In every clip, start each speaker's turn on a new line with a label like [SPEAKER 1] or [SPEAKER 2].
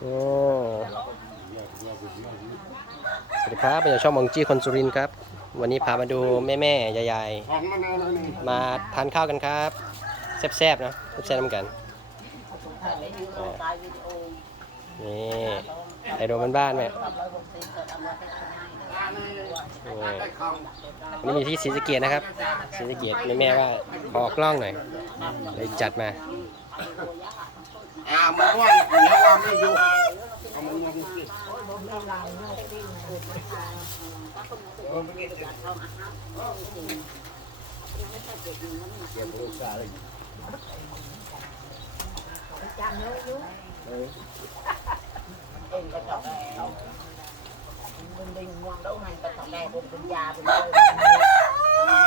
[SPEAKER 1] โอ้สวัสดีครับเป็นช่องมองจี้คนสุรินทร์ครับ วันนี้พามาดูแม่แม่ๆยายๆมาทานข้าวกันครับแซ่บๆนะแซ่บๆน้ำกันนี่ไอโดมันบ้านไหมนี่นี่มีที่ศรีสะเกียนะครับศรีสะเกียแม่แม่ว่าขอกล้องหน่อย เลยจัดมา
[SPEAKER 2] อ่ามันว่าเดี๋ยวว่าไม่อยู่เอามันมาดูสิเก็บลูกสาวเลย
[SPEAKER 3] เองก็ตอบเราบุญดิงมอง đâu này ก็ตอบแม่บุญบุญยาบุญเล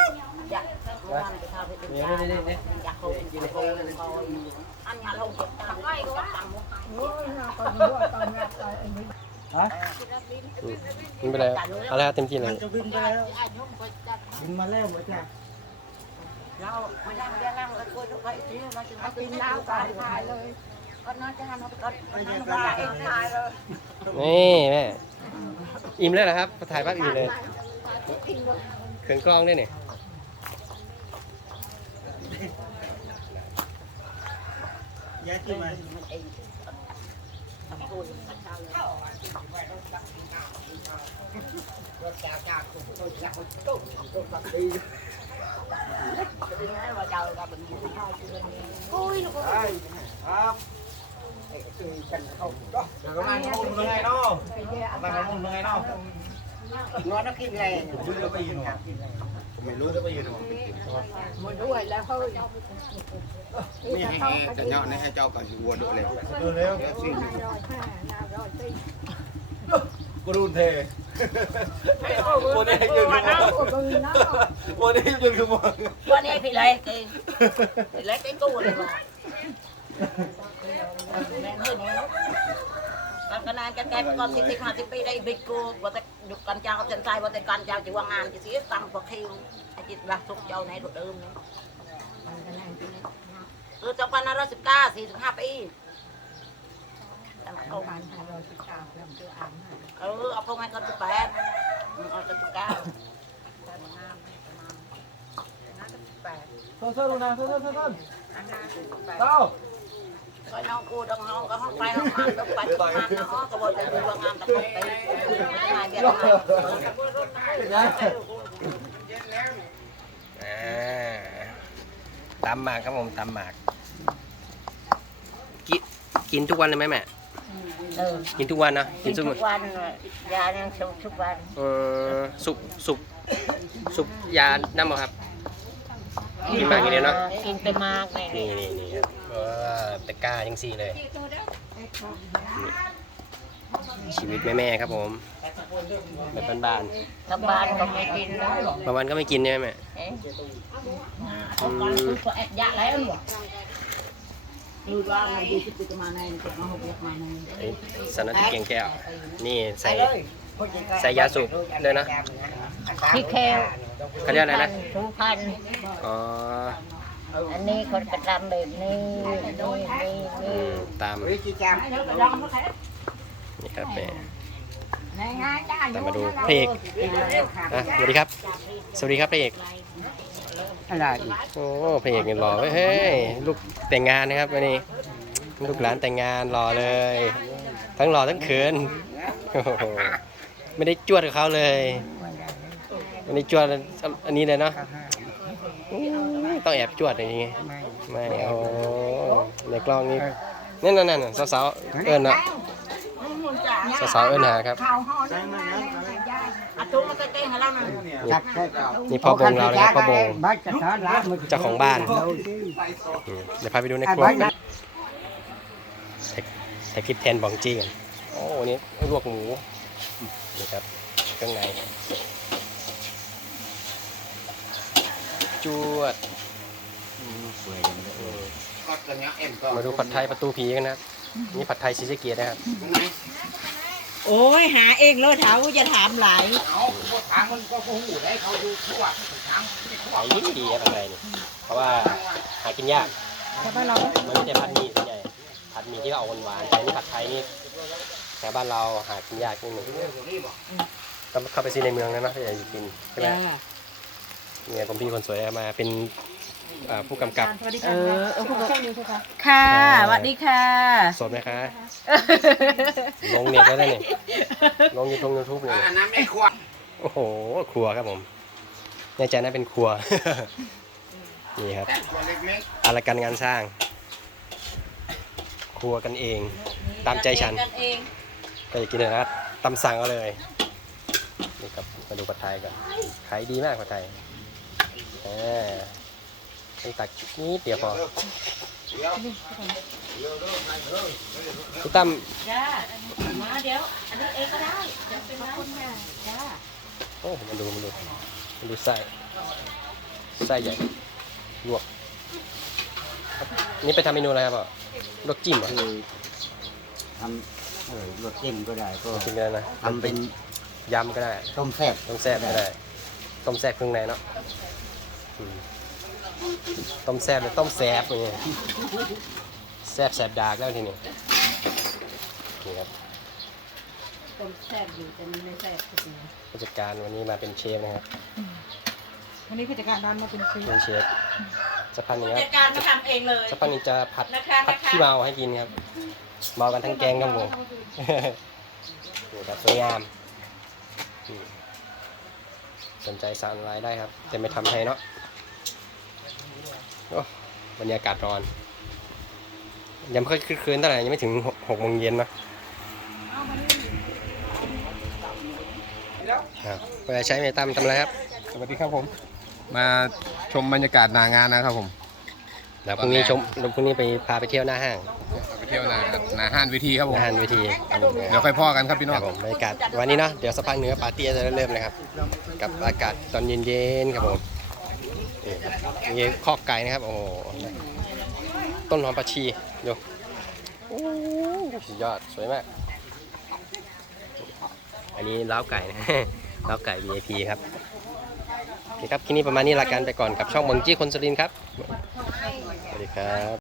[SPEAKER 3] ยอยา กมองไปทำให้เอากโหยอยากโหยคอยอันยาลงเก็บตังค์ไว้ก็ว่าตังค์
[SPEAKER 1] ไม่เป็นไรอะไรเต็มที่เลย
[SPEAKER 2] จะบินไปแล้วบินมาแล้วหรอจ๊ะ
[SPEAKER 3] เราไม่ได้ไม่ได้นั่งแล้วก็ทุกคนที่มาถึงมากินเหล้ากันทายเลยก็น่าจะทำก็นั่งว่าเองทายเลย
[SPEAKER 1] นี่แม่อิ่มแล้วนะครับถ่ายภาพอิ่มเลยเขินกล้องด้วยเนี่ย
[SPEAKER 2] ยายกินไหม
[SPEAKER 3] มันเองทำตัวอย่างนั้นเลยรถจ้าจ้า คุณตัวจ้าคุณตุ๊กตุ๊กแบบนี้ว่าเจ้ากับมันอยู่ที่ห้องที่มันโอ้ยลูก
[SPEAKER 2] ใช่ครับเดี๋ยวก็มาขมุนยังไงเนาะมาขมุนยังไงเนาะ
[SPEAKER 3] นอนแล้วกินอะไร
[SPEAKER 2] ผมไม่รู้จะไปยืนหรอผมไม่รู้จะไปยืนหรอ
[SPEAKER 3] มันด้วยแล้วเขา
[SPEAKER 2] นี่ให้จะเนาะนี่ให้เจ้ากับหัวดูเร็วดูเร็วเดี๋ยวสิกรูนเทวันนี้ยืนคือวันนี้ยืนคือมึง
[SPEAKER 3] วันนี้พี่เล็กเองพี่เล็กไอ้ตู้เลยว่ะแม่เฮ้ย กันานกันแกก่อนสิบสิบห้าสิบปีได้บิ๊กกูว่าแต่ยุคกันเจ้าเส้นใจว่าแต่กันเจ้าจะว่างานจะเสียตังค์พอคิวไอ้จิตรักทุกเจ้าในรถเดิมเนี่ยคือจบปันห้าร้อยสิบเก้าสี่สิบห้าปีตั้งแต่เอาเออเอาพวกมันก็สิบแปดเอาจะสิบเก้า
[SPEAKER 2] โซ่โซ่ลงนะโซ่โซ่โซ่โซ่เต้า
[SPEAKER 3] ก็น้องกูต้องห้องก็ห้องไปห้องมาต้องไปทุกงานนะห้องก็บอกจะดูว่างานตะกุกไปงานเดียวกัน
[SPEAKER 1] อ่าตำหมากครับผมตำหมาก กินกินทุกวันเลยไหมแม่
[SPEAKER 3] เออ
[SPEAKER 1] กินทุกวันเนอะกิ
[SPEAKER 3] กิ
[SPEAKER 1] น
[SPEAKER 3] น
[SPEAKER 1] ทุก
[SPEAKER 3] ทุ
[SPEAKER 1] วัน
[SPEAKER 3] กวันยายังสูบทุกวัน
[SPEAKER 1] เออสุกสุกสุกยาน้ำบ่ครับกินมากกินเลยเนาะ
[SPEAKER 3] กินไปมากเลย
[SPEAKER 1] นี่นี่นี่ครับ เออตะกร้ายังสี่เลยนี่ชีวิตแม่ๆครับผม แบบบ้าน
[SPEAKER 3] ทั้งบ้านก็ไม่กินนะ
[SPEAKER 1] ๆบางวันก็ไม่กินใช่ไหมแม่
[SPEAKER 3] เอ๊ะเอาก่อนคือก็แอบยาแล้วหรอดูว่ามันดีที่จะมาในจะมาหกยักมาใน
[SPEAKER 1] ไอ้สนัติเก่งแก้ว นี่ใส่ ใส่ยาสูบเลยนะ
[SPEAKER 3] พี่แคล
[SPEAKER 1] เขาเรียกอะไรนะ
[SPEAKER 3] ทุกพัน
[SPEAKER 1] อ๋อ
[SPEAKER 3] อันนี้คนกระทำแบบนี้นี่นี่
[SPEAKER 1] อื
[SPEAKER 3] นี่
[SPEAKER 1] มตาม
[SPEAKER 2] วิจิจาม
[SPEAKER 1] นี่ครับแม่
[SPEAKER 3] ในงานจ้า
[SPEAKER 1] ตามมาดูพระเอกอะสวัสดีครับ สวัสดีครับพระเอก
[SPEAKER 3] อะไร
[SPEAKER 1] โอ้พระเอกนี่หล่อเว้ยเฮ้ยลูกแต่งงานนะครับวันนี้ลูกหลานแต่งงานหล่อเลย ทั้งหล่อทั้งเขินโอ้โหไม่ได้จวดกับเขาเลยวันนี้จวดอันนี้เลยเนาะอืม ต้องแอบจวดอย่างงี้ไม่โอ้ในกล้องนี่นั่นนั่นนั่นสาวๆเอิญนะสาวๆเอิญหาครับ
[SPEAKER 3] อาตุ้มมันก็เต้นให้เราหน่อย
[SPEAKER 1] นี่พ่อบงเรานะครับพ่อบง
[SPEAKER 2] บ้านจะทานร้านมัน
[SPEAKER 1] เจ้าของบ้านอืมเดี๋ยวพาไปดูในครัวถ่ายถ่ายคลิปแทนบองจี้กันโอ้วันนี้ลวกหมูนี่ครับเครื่องใน จวด
[SPEAKER 2] ก็จะเนี้ยเอ็มก็
[SPEAKER 1] มาดูผัดไทยประตูผีกันนะครับนี่ผัดไทยซีสะเกียรตินะครับ
[SPEAKER 4] โอ้ยหาเองเลยเถาจะถามหลาย
[SPEAKER 2] เอาทางมันก็คงหูได้เขาดูทั่วทาง
[SPEAKER 1] ไอ้ดีครับผัดไทยนี่เพราะว่าหากินยาก
[SPEAKER 2] เแต่
[SPEAKER 4] บ้านเรา
[SPEAKER 1] มันไม่ใช่ผัดหมี่ส่วนใหญ่ผัดหมี่ที่เอาหวานๆแต่นี่ผัดไทยนี่แถวบ้านเราหากินยากนิดหนึงต้องเข้าไปซื้อในเมืองนะเนาะที่จะกินใช่ไหม
[SPEAKER 4] จ้า
[SPEAKER 1] เนี่ยผมพี่คนสวยมาเป็นอ่าผู้กำกับ
[SPEAKER 4] เออเออคุณช่องนี้ใช่ค่ะค่ะสวัสดีค่ะ
[SPEAKER 1] สดไหมคะลงเน็ตแล้วนะเนี่ยลงยูทูบยูทูบเลย
[SPEAKER 2] อันนั้นไม่ควร
[SPEAKER 1] โอ้โห ครัวครับผมแน่ใจนะเป็นครัว นี่ครับ
[SPEAKER 2] ตัวเล็ก
[SPEAKER 1] อะไรกันงานสร้าง ครัวกันเอง ตามใจฉัน
[SPEAKER 4] กันเอง
[SPEAKER 1] ก็อยากกินอะไรนะตำสั่งเอาเลย นี่ครับ มาดูผัดไทยก่อน ขายดีมากผัดไทย อ่าต้องตักนิดเดียวพอพี่ตั้ม
[SPEAKER 4] จ้ามาเดี๋ยว อันนี้เองก็ได้เดี๋ยวเป็นไรค่ะจ้า
[SPEAKER 1] โอ้มาดูมาดูมาดูไส้ไส้ใหญ่ลวกครับนี่ไปทำเมนูอะไรครับพ่อลวกจิ้มเหรอ
[SPEAKER 5] คือทำเออรสจิ้มก็ได้ก็
[SPEAKER 1] จิ้มก็ได้นะ
[SPEAKER 5] ทำเป็น
[SPEAKER 1] ยำก็ได้
[SPEAKER 5] ต้มแซ่บ
[SPEAKER 1] ต้มแซ่บก็ได้ ต้มแซ่บเครื่องในเนาะอืม ต้มแซ่บหรือต้มแซ่บอย่างเงี้ยแซ่บแซ่บดากแล้วทีนี้นี่ครับ
[SPEAKER 4] ต้มแซ่บอยู่แต่มันไม่แซ่บจริง
[SPEAKER 1] ผู้จัดการวันนี้มาเป็นเชฟนะครับ
[SPEAKER 4] วันนี้ผู้จัดการร้านมาเป็นฟรี
[SPEAKER 1] เป็นเชฟสักพันหนึ่งค
[SPEAKER 4] จั
[SPEAKER 1] รับ
[SPEAKER 4] ดการมาทำเองเลย
[SPEAKER 1] สักพันหนึ่งจะผัด
[SPEAKER 4] นะคะ
[SPEAKER 1] ผัด
[SPEAKER 4] นะคะ
[SPEAKER 1] ขี้เมาให้กินครับ เมากันทั้งแกงครับผมนี่ครับสวยงามอืมสนใจสั่งไลน์ได้ครับ แต่ไม่ทำให้เนาะ โอ้บรรยากาศร้อน ยังไม่ค่อยคึกคืนเท่าไหร่ยังไม่ถึงหกหกโมงเย็นเนอะครับไปใช้เมตามทำอะไรครับ
[SPEAKER 6] สวัสดีครับผม มาชมบรรยากาศหนางานนะครับผม
[SPEAKER 1] เดี๋ยวพรุ่งนี้ชมเดี๋ยวพรุ่งนี้ไปพาไปเที่ยวหน้าห้าง
[SPEAKER 6] ไปเที่ยวหนาหนาห้านเวทีครับ
[SPEAKER 1] ห
[SPEAKER 6] ผม
[SPEAKER 1] น้าห้างเวทีครับผม
[SPEAKER 6] เดี๋ยวค่อยพ่อกันครับพี่น้
[SPEAKER 1] ค
[SPEAKER 6] อง
[SPEAKER 1] รับผมบรรยากาศวันนี้เนาะเดี๋ยวสักพักหนึ่งก็ปาร์ตี้จะเริ่มเลยครับ กับอากาศตอนเย็นๆครับผม นี่ครับมีข้อกไก่นะครับ โอ้โหต้นหอมผักชีดูโอ้สุดยอดสวยมาก อันนี้ล้าไก่นะล้าไก่ VIP ครับโอเคครับคลิปนี้ประมาณนี้ละกันไปก่อนกับช่องมงจี้คนสลินครับ สวัสดีครับ